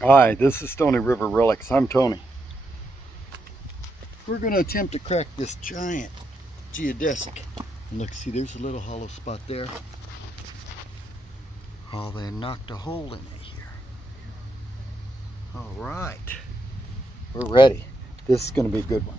Hi, this is Stony River Relics. I'm Tony. We're going to attempt to crack this giant geodesic. And look, see, there's a little hollow spot there. Oh, they knocked a hole in it here. All right. We're ready. This is going to be a good one.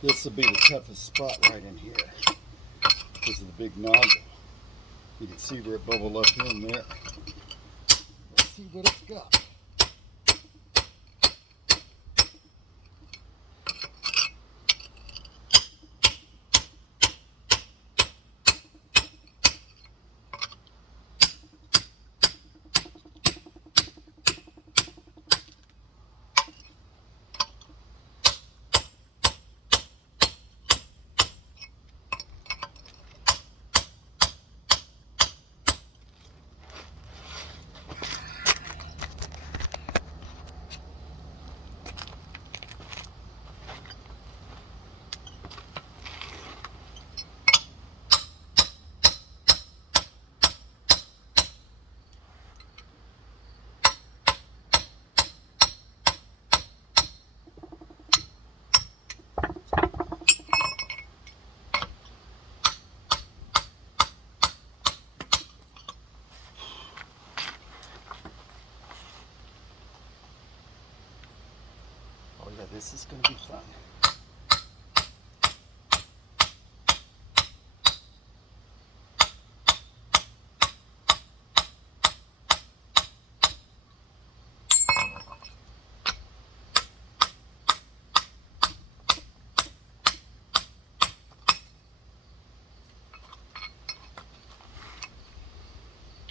This will be the toughest spot right in here because of the big nozzle. You can see where it bubbled up in there. Let's see what it's got. Oh yeah, this is going to be fun.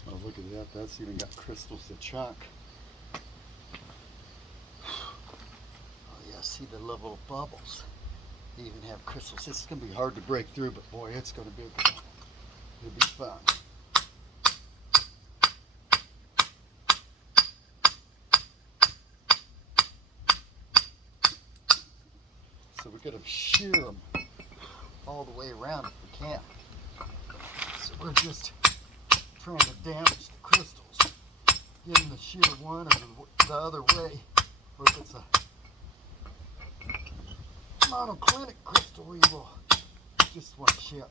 Oh, look at that. That's even got crystals to chunk. See the little bubbles. They even have crystals. This is going to be hard to break through, but boy, it's going to be good. It'll be fun. So we're going to shear them all the way around if we can. So we're just trying to damage the crystals, getting the shear one or the other way, or if it's a monoclinic crystal, we will just want to chip.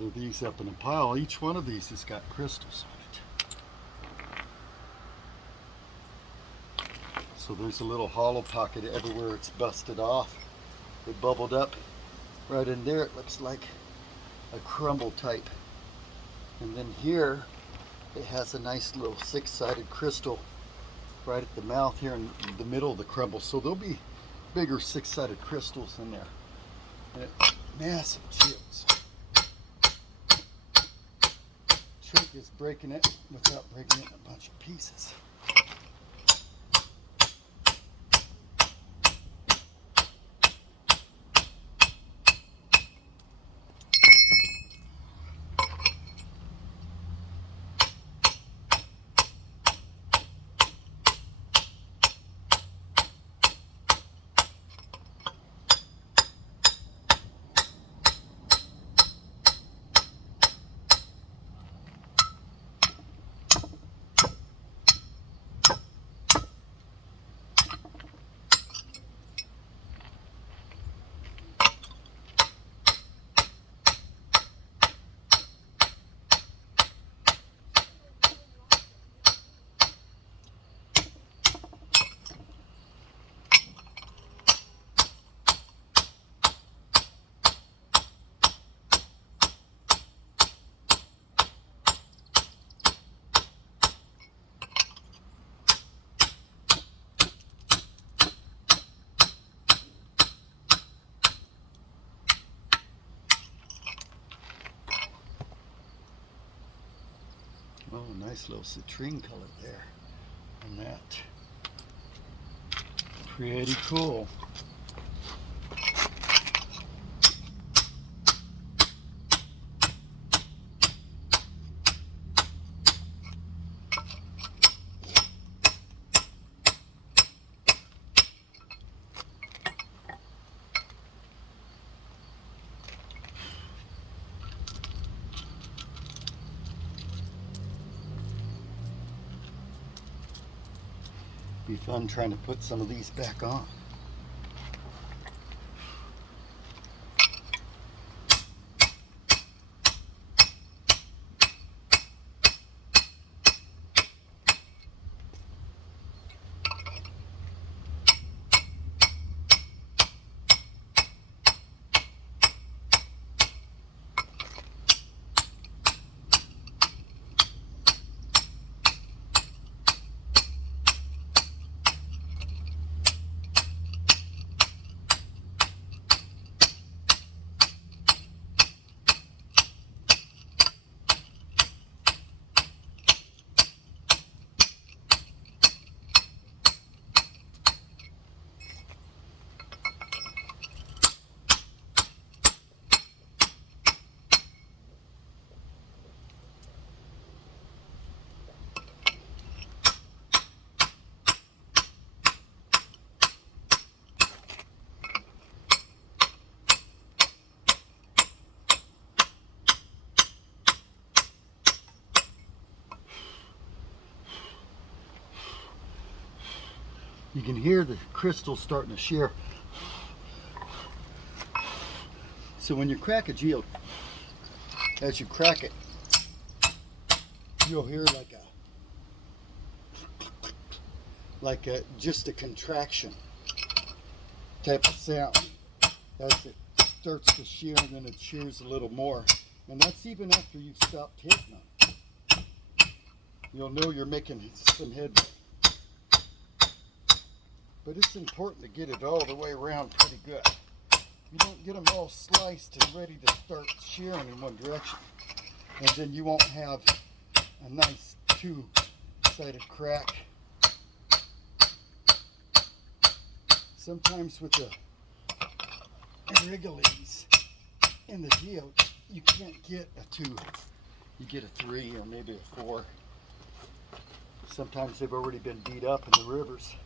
gather these up in a pile. Each one of these has got crystals on it. So there's a little hollow pocket everywhere it's busted off. It bubbled up right in there. It looks like a crumble type. And then here it has a nice little six-sided crystal right at the mouth here in the middle of the crumble. So there'll be bigger six-sided crystals in there. And massive geodes. Trick is breaking it without breaking it in a bunch of pieces. Oh, nice little citrine color there on that. Pretty cool. Be fun trying to put some of these back on. You can hear the crystals starting to shear. So when you crack a geode, as you crack it, you'll hear like a just a contraction type of sound as it starts to shear, and then it shears a little more. And that's even after you've stopped hitting them. You'll know you're making some headway. But it's important to get it all the way around pretty good. You don't get them all sliced and ready to start shearing in one direction, and then you won't have a nice two-sided crack. Sometimes with the irregularities in the geode, you can't get a 2. You get a 3 or maybe a 4. Sometimes they've already been beat up in the rivers.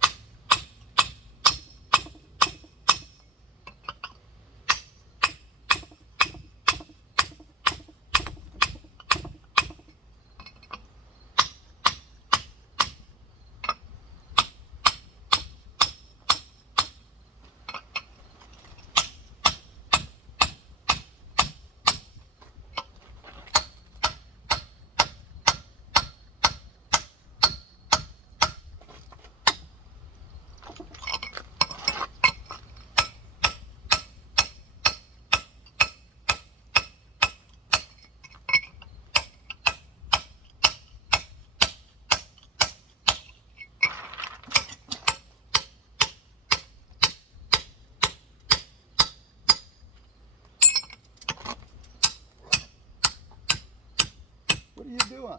What are you doing?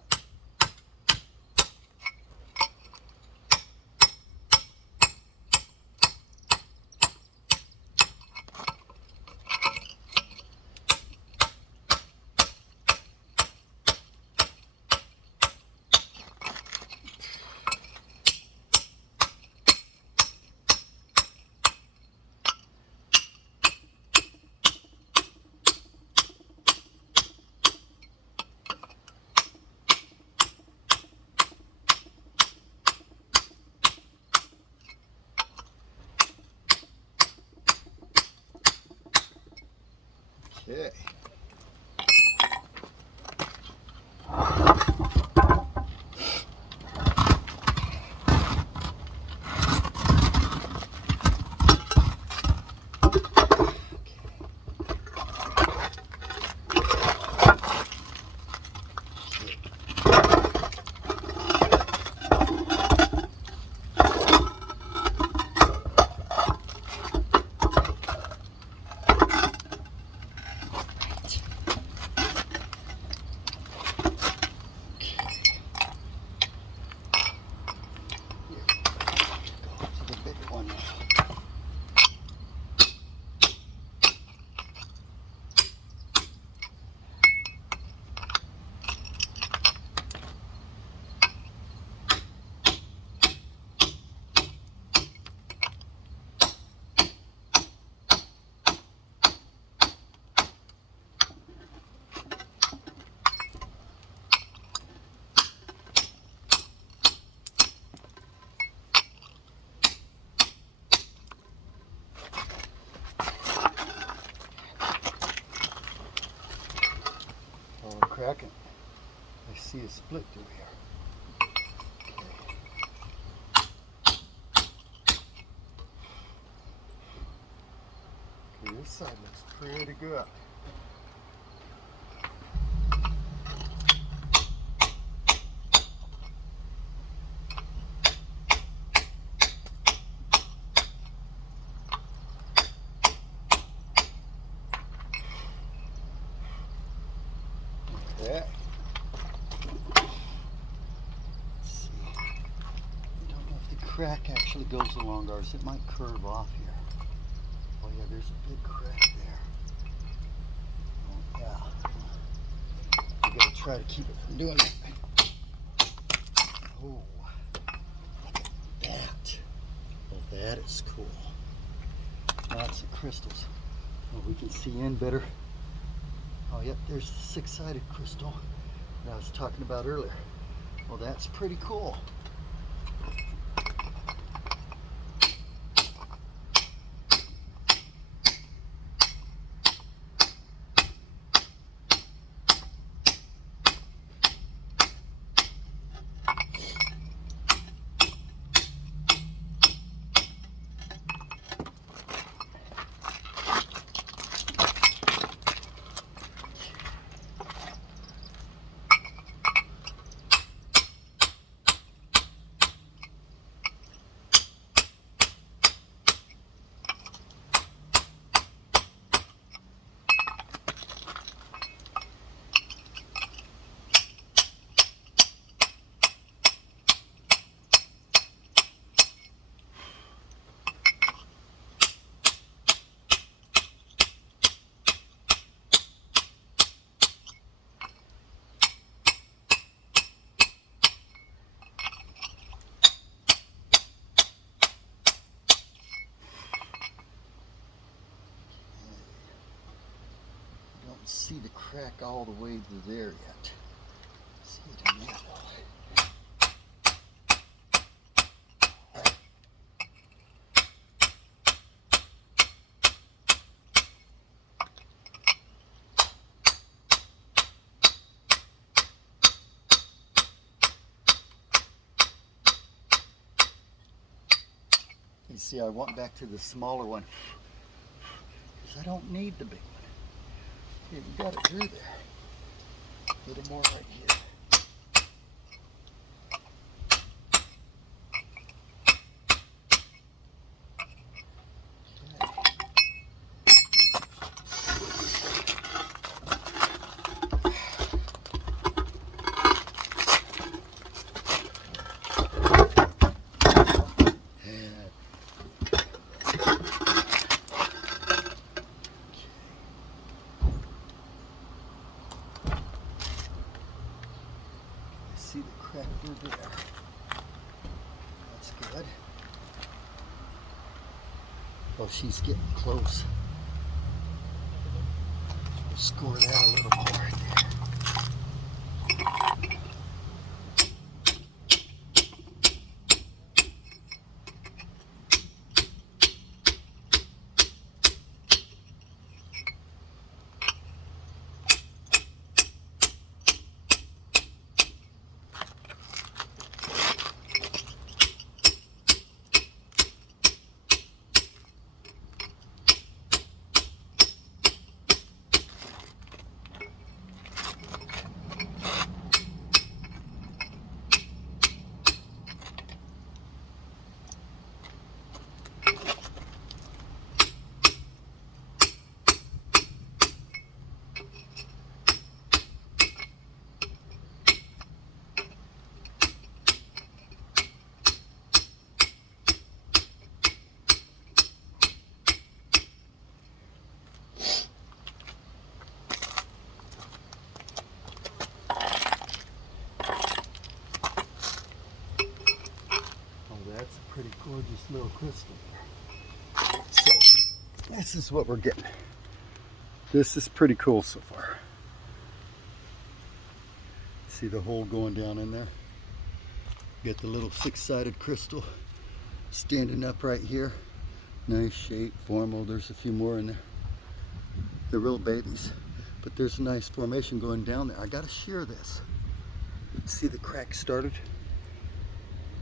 Okay. Crackin. I see a split through here. Okay, this side looks pretty good. Okay. Let's see. I don't know if the crack actually goes along ours. It might curve off here. Oh yeah, there's a big crack there. Oh yeah. We gotta try to keep it from doing that. Oh, look at that. Well, that is cool. Lots of crystals. Well, we can see in better. Oh, yep, there's the six-sided crystal that I was talking about earlier. Well, that's pretty cool. See the crack all the way to there yet. See it in that one. You see, I went back to the smaller one because I don't need the big one. Yeah, you got it through there. A little more right here. Okay. see the crack through there. That's good. Oh, she's getting close. We'll score that a little more right there. That's a pretty gorgeous little crystal there. So, this is what we're getting. This is pretty cool so far. See the hole going down in there? Get the little six-sided crystal standing up right here. Nice shape, formal. There's a few more in there. They're real babies. But there's a nice formation going down there. I gotta shear this. See the crack started?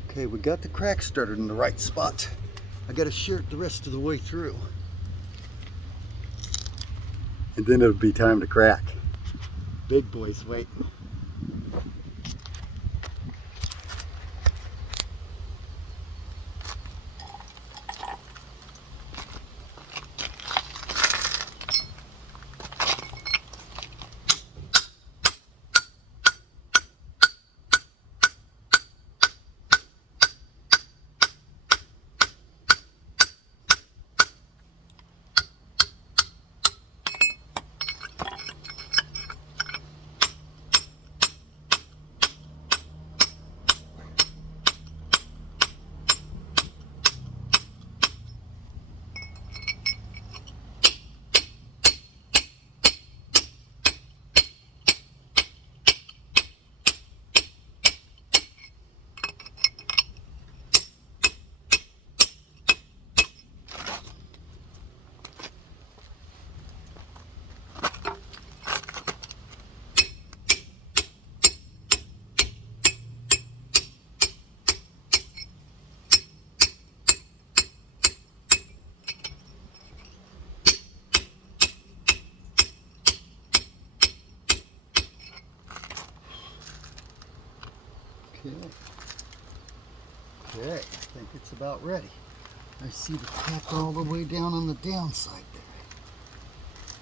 Okay, we got the crack started in the right spot. I gotta shear it the rest of the way through. And then it'll be time to crack. Big boy's waiting. Okay, I think it's about ready. I see the crack all the way down on the downside there.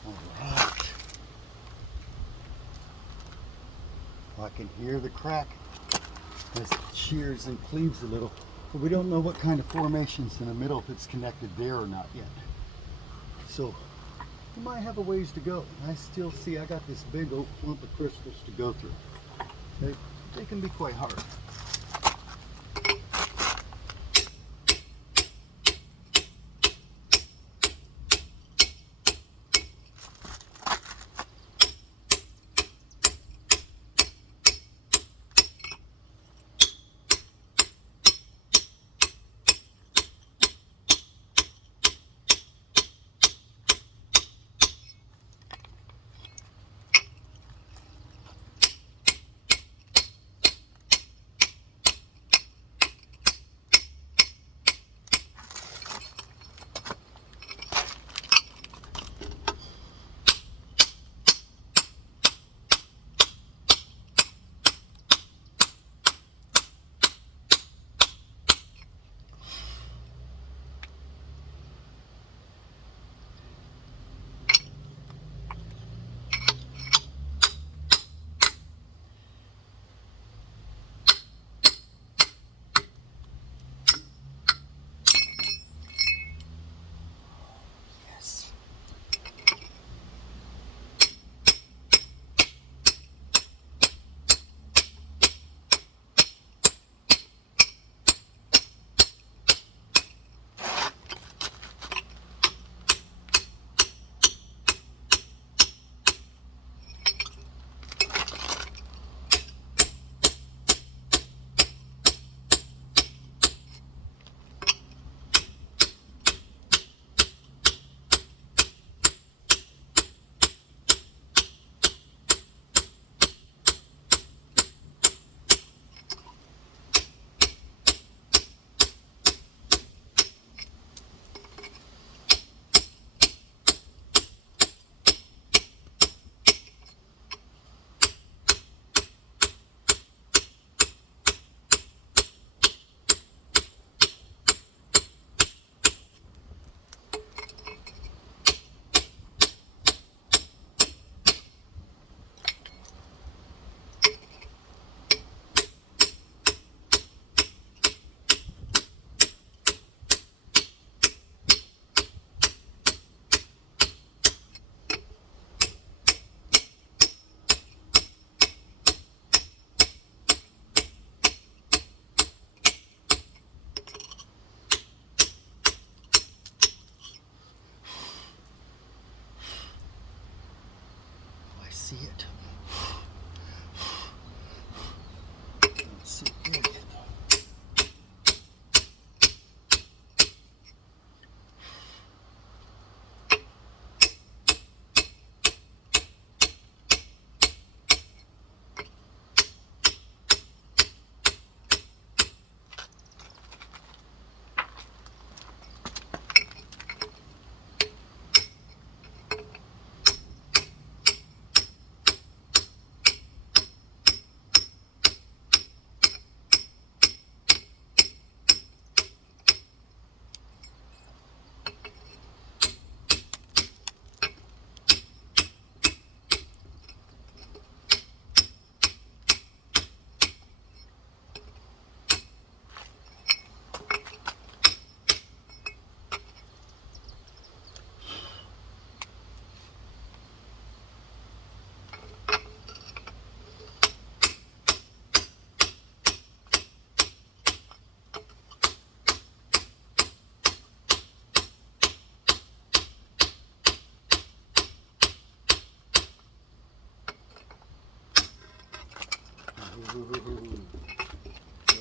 All right. I can hear the crack as it shears and cleaves a little, but we don't know what kind of formation's in the middle, if it's connected there or not yet. So we might have a ways to go. I still see I got this big old clump of crystals to go through. They can be quite hard.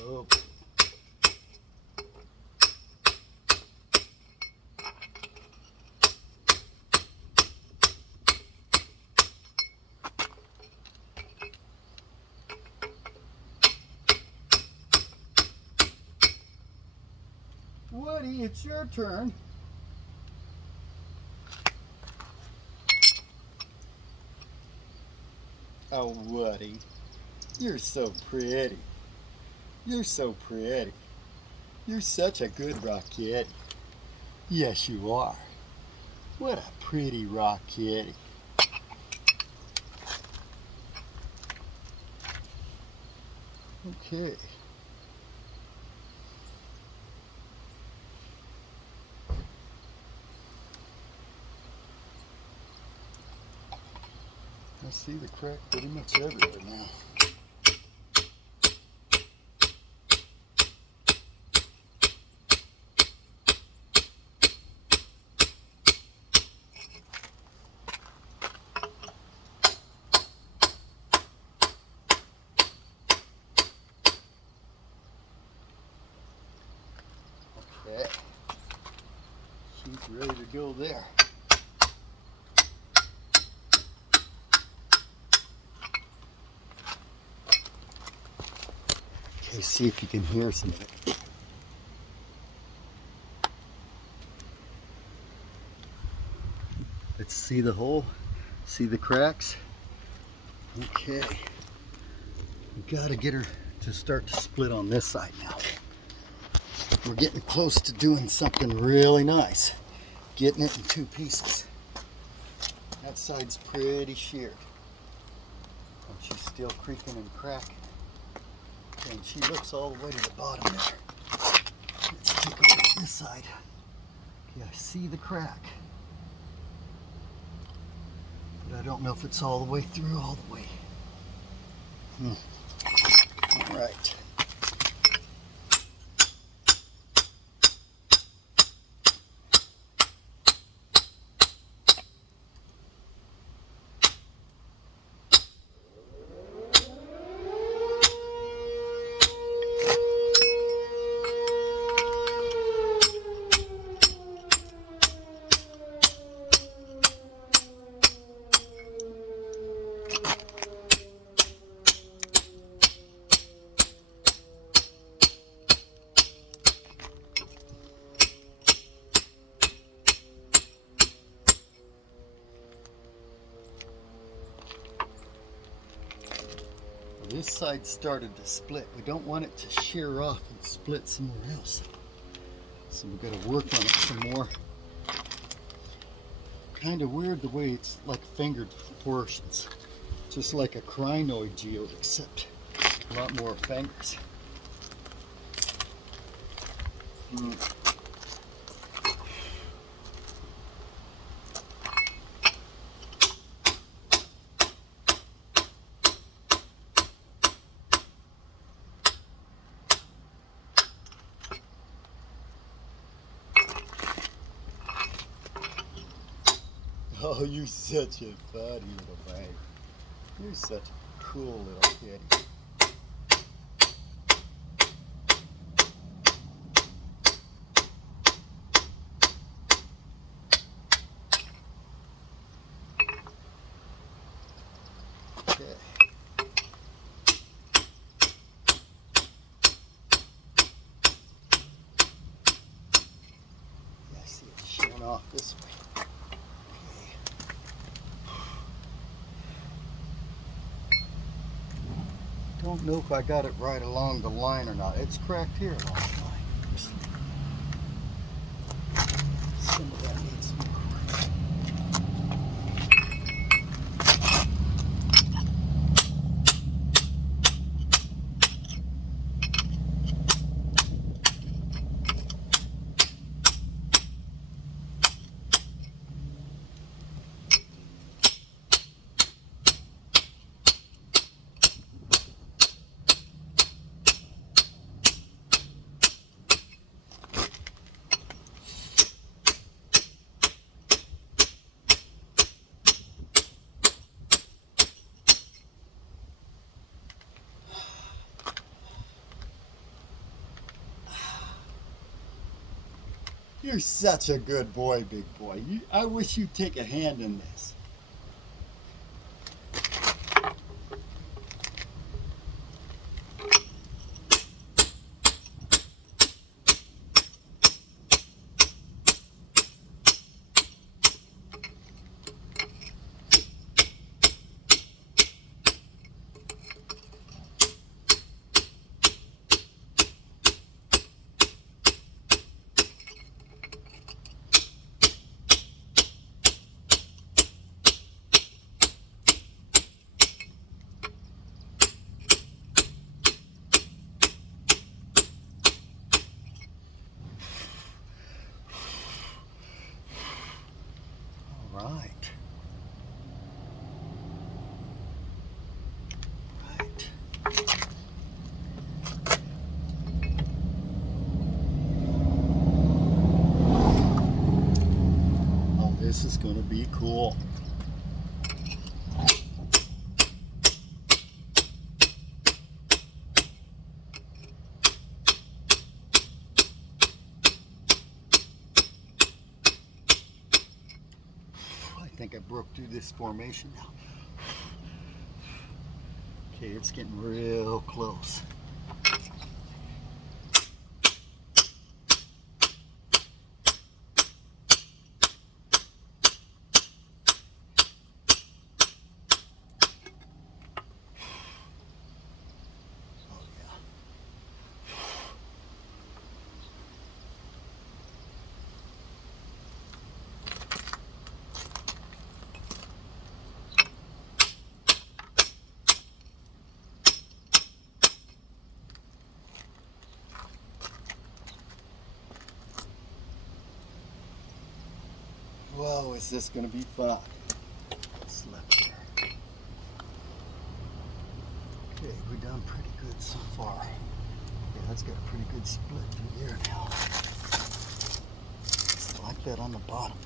Oh. Woody, it's your turn. Oh, Woody, you're so pretty. You're so pretty. You're such a good rock kitty. Yes, you are. What a pretty rock kitty. Okay. I see the crack pretty much everywhere now. Okay. She's ready to go there. Okay, see if you can hear some of it. Let's see the hole, see the cracks. Okay, we gotta get her to start to split on this side now. We're getting close to doing something really nice. Getting it in two pieces. That side's pretty sheared. And she's still creaking and cracking. And she looks all the way to the bottom there. Let's take a look at this side. Okay, I see the crack. But I don't know if it's all the way through all the way. All right. This side started to split. We don't want it to shear off and split somewhere else. So we've got to work on it some more. Kind of weird the way it's like fingered proportions. Just like a crinoid geode, except a lot more fingers. Oh, you're such a funny little thing. You're such a cool little kitty. Okay. Yeah, I see it shearing off this way. Don't know if I got it right along the line or not. It's cracked here along the line. Some of that needs some work. You're such a good boy, big boy. I wish you'd take a hand in this. Right. Right. Oh, this is going to be cool. I think I broke through this formation now. Okay, it's getting real close. Oh yeah. Whoa, is this going to be fun? What's left here? Okay, we've done pretty good so far. Yeah, that's got a pretty good split through there now. I like that on the bottom.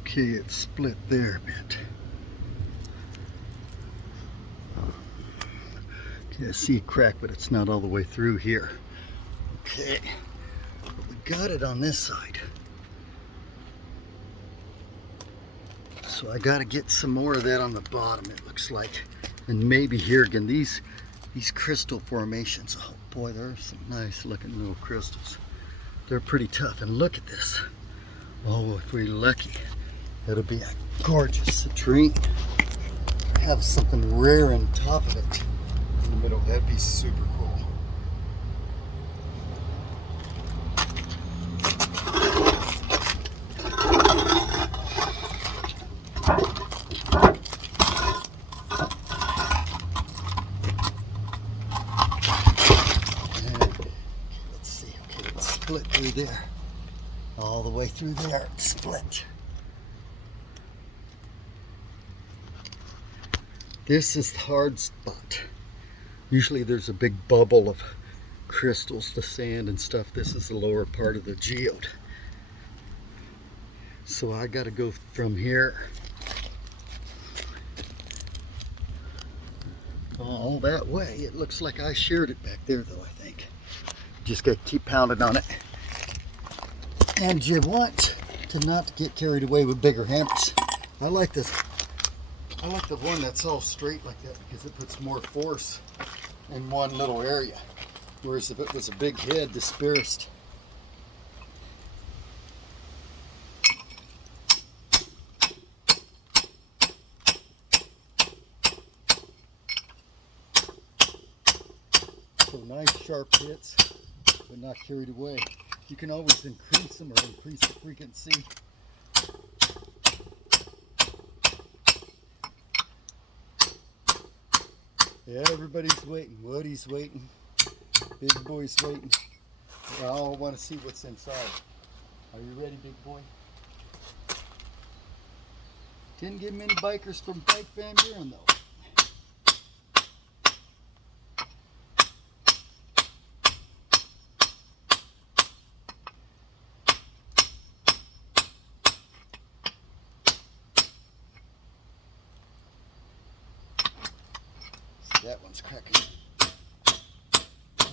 Okay, it's split there a bit. Okay, I see a crack, but it's not all the way through here. Okay, but we got it on this side. So I gotta get some more of that on the bottom, it looks like. And maybe here again, these crystal formations, oh boy, there are some nice looking little crystals. They're pretty tough, and look at this. Oh, if we're lucky, it'll be a gorgeous citrine. Have something rare on top of it in the middle. That'd be super cool. Let's see. Okay, it's split through there. All the way through there, it's split. This is the hard spot. Usually there's a big bubble of crystals, the sand and stuff. This is the lower part of the geode. So I got to go from here all that way. It looks like I sheared it back there though, I think. Just got to keep pounding on it. And you want to not get carried away with bigger hammers. I like this. I like the one that's all straight like that because it puts more force in one little area. Whereas if it was a big head dispersed. So nice sharp hits, but not carried away. You can always increase them or increase the frequency. Yeah, everybody's waiting. Woody's waiting. Big boy's waiting. I all want to see what's inside. Are you ready, big boy? Didn't get many bikers from Bike Van Buren though. one's cracking.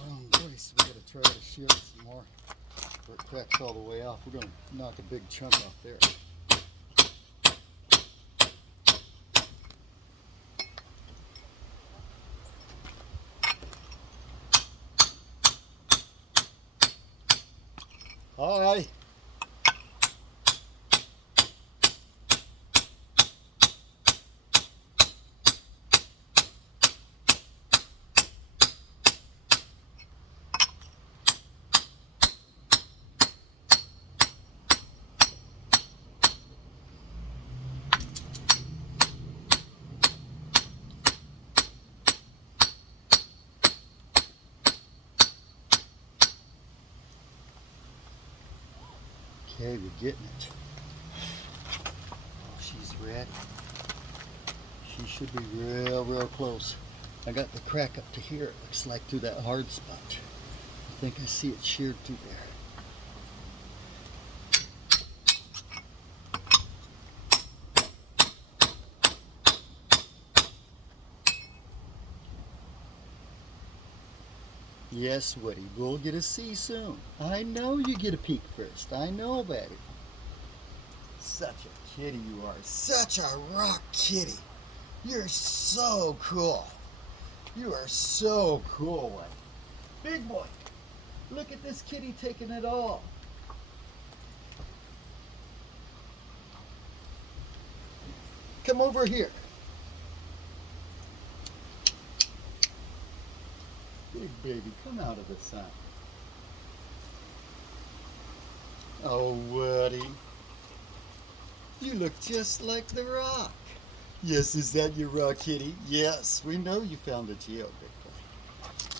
Wrong place. We gotta try to shear it some more before it cracks all the way off. We're gonna knock a big chunk off there. Hi. Okay, we're getting it. Oh, she's ready. She should be real close. I got the crack up to here, it looks like, through that hard spot. I think I see it sheared through there. Yes, Woody, we'll get a see soon. I know you get a peek first. I know about it. Such a kitty you are. Such a rock kitty. You're so cool. You are so cool, Woody. Big boy, look at this kitty taking it all. Come over here. Big baby, come out of the sun. Oh, Woody. You look just like the rock. Yes, is that your rock kitty? Yes, we know you found the geo, big boy.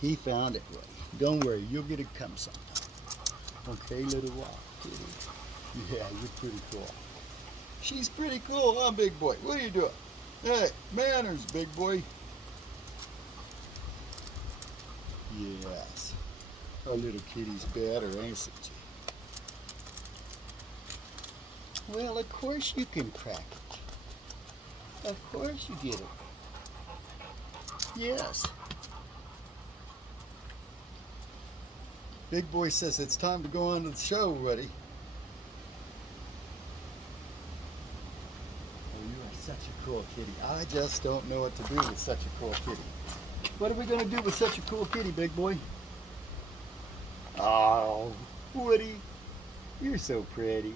He found it, Woody. Don't worry, you'll get it come sometime. Okay, little rock kitty. Yeah, you're pretty cool. She's pretty cool, huh, big boy? What are you doing? Hey, manners, big boy. Yes. Our little kitty's better, ain't she? Well, of course you can crack it. Of course you get it. Yes. Big boy says it's time to go on to the show, Woody. Oh, you are such a cool kitty. I just don't know what to do with such a cool kitty. What are we going to do with such a cool kitty, big boy? Oh, Woody, you're so pretty.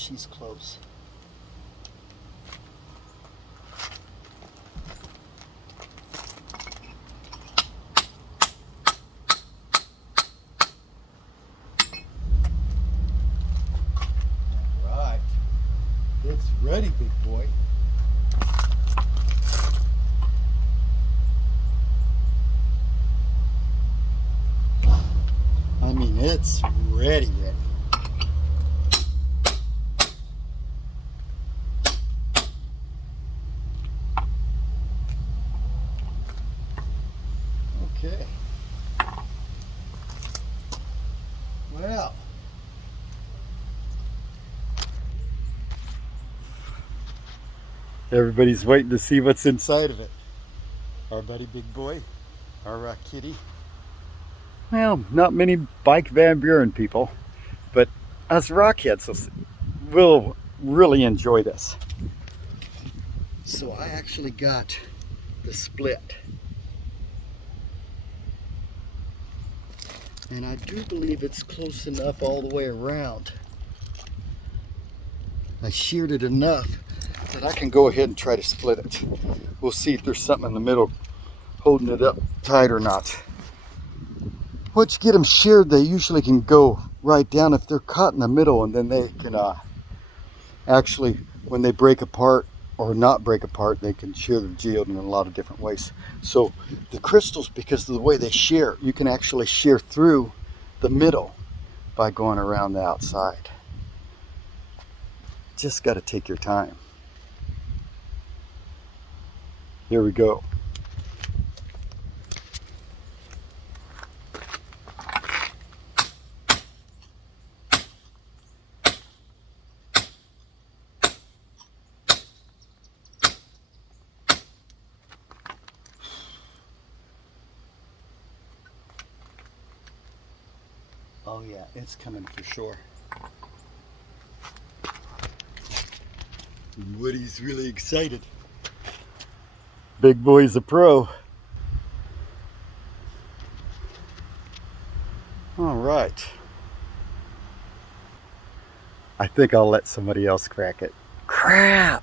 she's close. All right, it's ready, big boy. I mean, it's ready. Okay. Well, everybody's waiting to see what's inside of it. Our buddy Big Boy, our kitty. Well, not many bike Van Buren people, but us rockheads will really enjoy this. So I actually got the split. And I do believe it's close enough all the way around. I sheared it enough that I can go ahead and try to split it. We'll see if there's something in the middle holding it up tight or not. Once you get them sheared, they usually can go right down if they're caught in the middle, and then they can actually, when they break apart or not break apart, they can shear the geode in a lot of different ways. So the crystals, because of the way they shear, you can actually shear through the middle by going around the outside. Just got to take your time. Here we go. Oh yeah, it's coming for sure. Woody's really excited. Big Boy's a pro. All right. I think I'll let somebody else crack it. Crap!